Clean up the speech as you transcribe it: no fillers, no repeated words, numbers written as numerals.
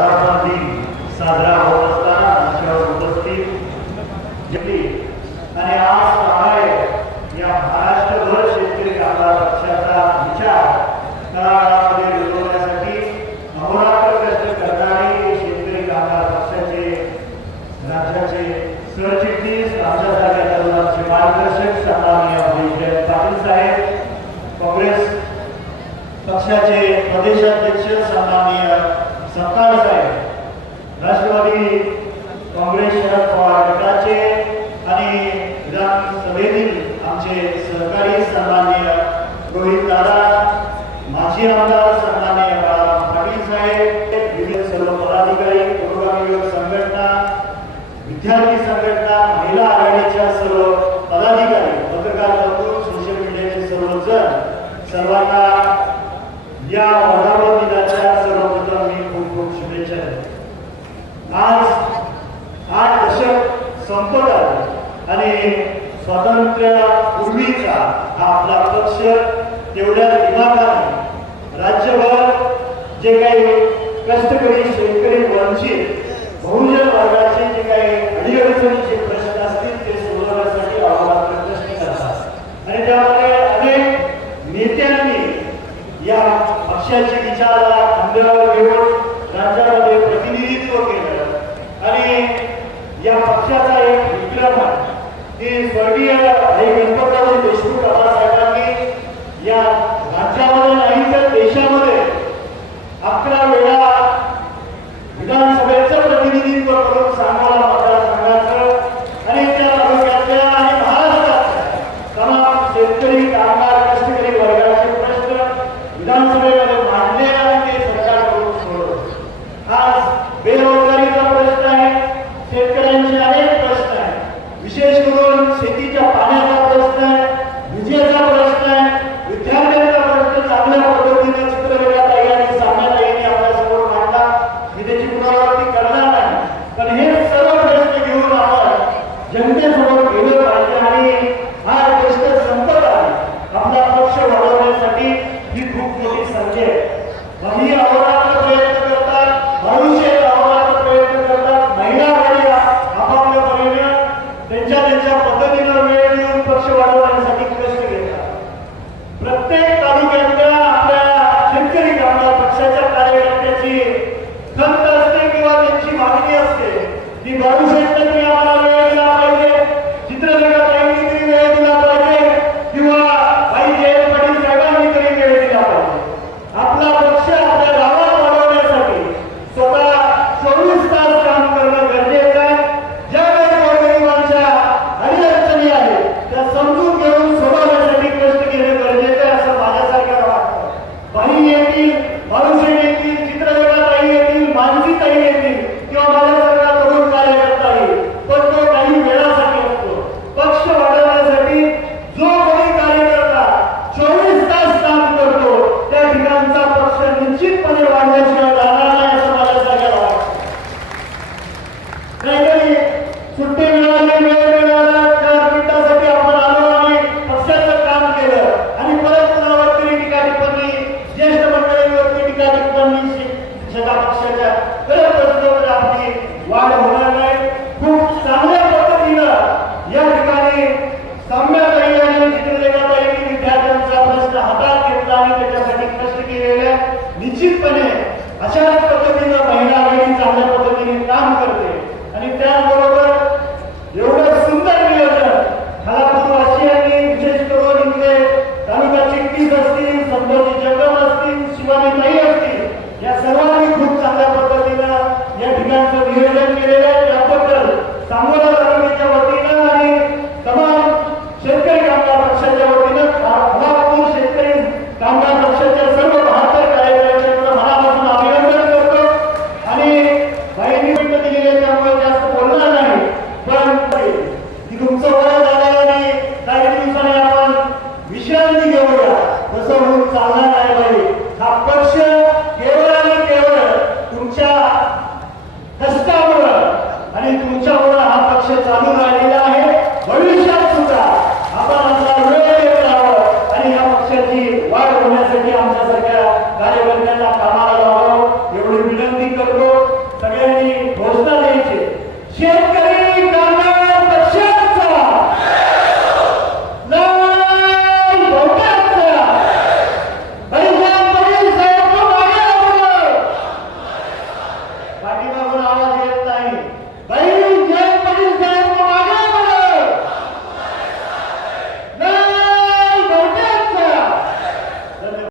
दिन साजरा होत असताना आमच्यावर उपस्थित जगली आणि आज आहे या महाराष्ट्रभर शेतकरी कामगार पक्षाचा विचार तळागाळामध्ये रुजवण्यासाठी अहोरात्र कष्ट करणारे शेतकरी कामगार पक्षाचे राज्याचे सरचिटणीस आमच्यासारख्या तरुणांचे मार्गदर्शक सन्माननीय जयंत पाटील साहेब, काँग्रेस पक्षाचे प्रदेशाध्यक्ष सन्माननीय सत्तार साहेब, राष्ट्रवादी काँग्रेस शरद पवार गटाचे आणि विधानसभेतील आमचे सहकारी सन्माननीय रोहित दादा, माजी आमदार सन्माननीय बाळाराम पाटील साहेब, विविध सर्व पदाधिकारी, पुरोगामी युवक संघटना, विद्यार्थी संघटना, महिला आघाडीच्या सर्व पदाधिकारी, पत्रकार बंधू, सोशल मीडियाचे सर्वजण, सर्वांना या वडावळ दिनाच्या सर्वप्रथम मी खूप खूप शुभेच्छा देतो. आज 8 दशक संपत आले आणि स्वातंत्र्यापूर्वीचा हा आपला पक्ष तेवढ्या दिमागाने राज्यभर जे काही कष्टकरी, शेतकरी, वंचित, बहुजन वर्गाचे जे काही अडीअडचणीचे प्रश्न असतील ते सोडवण्यासाठी अहोरात्र कष्ट करतात आणि त्यामध्ये अनेक नेत्यांनी या पक्षाची विचाराला खांद्यावर घेऊन राज्यामध्ये प्रतिनिधित्व केलं आणि या पक्षाचा एक विक्रम आहे की स्वर्गीय गणपतराव देशमुख बाबासाहेबांनी या राज्यामध्ये नाही तर देशामध्ये 11 वेळा विधानसभेचं प्रतिनिधित्व करून सांगोला मतदारसंघाचं आणि त्या तालुक्यातल्या आणि महाराष्ट्रातल्या तमाम शेतकरी, कामगार, कष्टकरी वर्गाचे प्रश्न विधानसभेमध्ये मांडले आणि ते सरकारकडून सोडवले. आज बेरोजगारीचा प्रश्न आहे, शेतकऱ्यांचे अनेक प्रश्न आहेत, विशेष करून शेतीच्या पाण्याचा प्रश्न आहे, विजेचा प्रश्न आहे, विद्यार्थ्यांचा प्रश्न चांगल्या पद्धतीने चित्ररेखा आणि सामन्यात यांनी आपल्यासमोर मांडला. मी त्याची पुनरावृत्ती करणार नाही, पण हे सर्व प्रश्न घेऊन आपण जनतेसमोर गेलं पाहिजे आणि हा कष्ट संपत आहे. आपला पक्ष वाढवण्यासाठी ही खूप मोठी संधी आहे. काही अहोरात्र प्रयत्न करतात, भविष्य अहोरात्र प्रयत्न करतात, महिला आघाडी आपापल्या परीने त्यांच्या पद्धतीनं वेळ देऊन पक्ष वाढवण्यासाठी कष्ट घेतात. प्रत्येक तालुक्यातल्या आपल्या शेतकरी कामगार पक्षाच्या कार्यकर्त्याची खंत असते किंवा त्यांची मागणी असते की भविष्यात आम्हाला वेळ दिला पाहिजे, चित्रलेखा ताईंनी तरी वेळ दिला पाहिजे किंवा भाई जयंत पाटील साहेबांनी तरी वेळ दिला पाहिजे. आपला पक्ष आपल्या गावात वाढवण्यासाठी स्वतः 24 तास काम करणं गरजेचं आहे. ज्या काही गोरगरिबांच्या अडीअडचणी आहेत त्या समजून घेऊन सोडवण्यासाठी कष्ट घेणं गरजेचं आहे असं माझ्यासारख्याला वाटतं. भाई येतील, भविष्य येतील, चित्रलेखा ताई येतील, मानसी ताई येतील किंवा माझ्यासारखा तरुण कार्यकर्ता येईल, पण तो काही वेळासाठी असतो. पक्ष वाढवण्यासाठी जो कोणी कार्यकर्ता 24 तास काम करतो त्या ठिकाणचा पक्ष निश्चितपणे वाढण्याशिवाय राहणार नाही असं माझ्यासारख्याला वाटतं. काहीतरी सुट्टी मिळाली, वेळ मिळाला, 4 मिनिटासाठी आपण आलो आणि पक्षाचं काम केलं आणि परत पुनरावृत्ती टीका टिप्पणी, ज्येष्ठ मंडळीवरती टीका टिप्पणी सदा पक्षाच्या करत बसलो तर आपली वाढ होणार नाही. खूप चांगल्या पद्धतीनं या ठिकाणी साम्याताई आणि चित्रलेखाताईंनी विद्यार्थ्यांचा प्रश्न हातात घेतला आणि त्याच्यासाठी कष्ट केलेले. निश्चितपणे अशाच पद्धतीनं महिला आघाडी चांगल्या पद्धतीने काम करते आणि त्याचबरोबर एवढं सुंदर नियोजन खालापूरवासियांनी, विशेष करून इथले तालुका चिटणीस असतील, संतोषी जगम असतील, शिवानी ताई असतील, या सर्वांनी खूप चांगल्या पद्धतीनं या ठिकाणचं नियोजन केलेलं आहे. त्याबद्दल सांगोला तालुक्याच्या वतीनं आणि तमाम शेतकरी कामगार पक्षाच्या वतीनं खालापूर शेतकरी कामगार पक्षाच्या सर्व 72 कार्यकर्त्यांचं मनापासून अभिनंदन करतो आणि बाईंनी दिलेली आहे त्यामुळे जास्त बोलणार नाही, पण तुमचं वय झालं आणि काही दिवसांनी आपण विश्रांती घेऊया, तसं होऊन चालणार नाही. बाई हा पक्ष केवळ आणि केवळ तुमच्या कष्टामुळे आणि तुमच्यामुळे हा पक्ष चालू राहील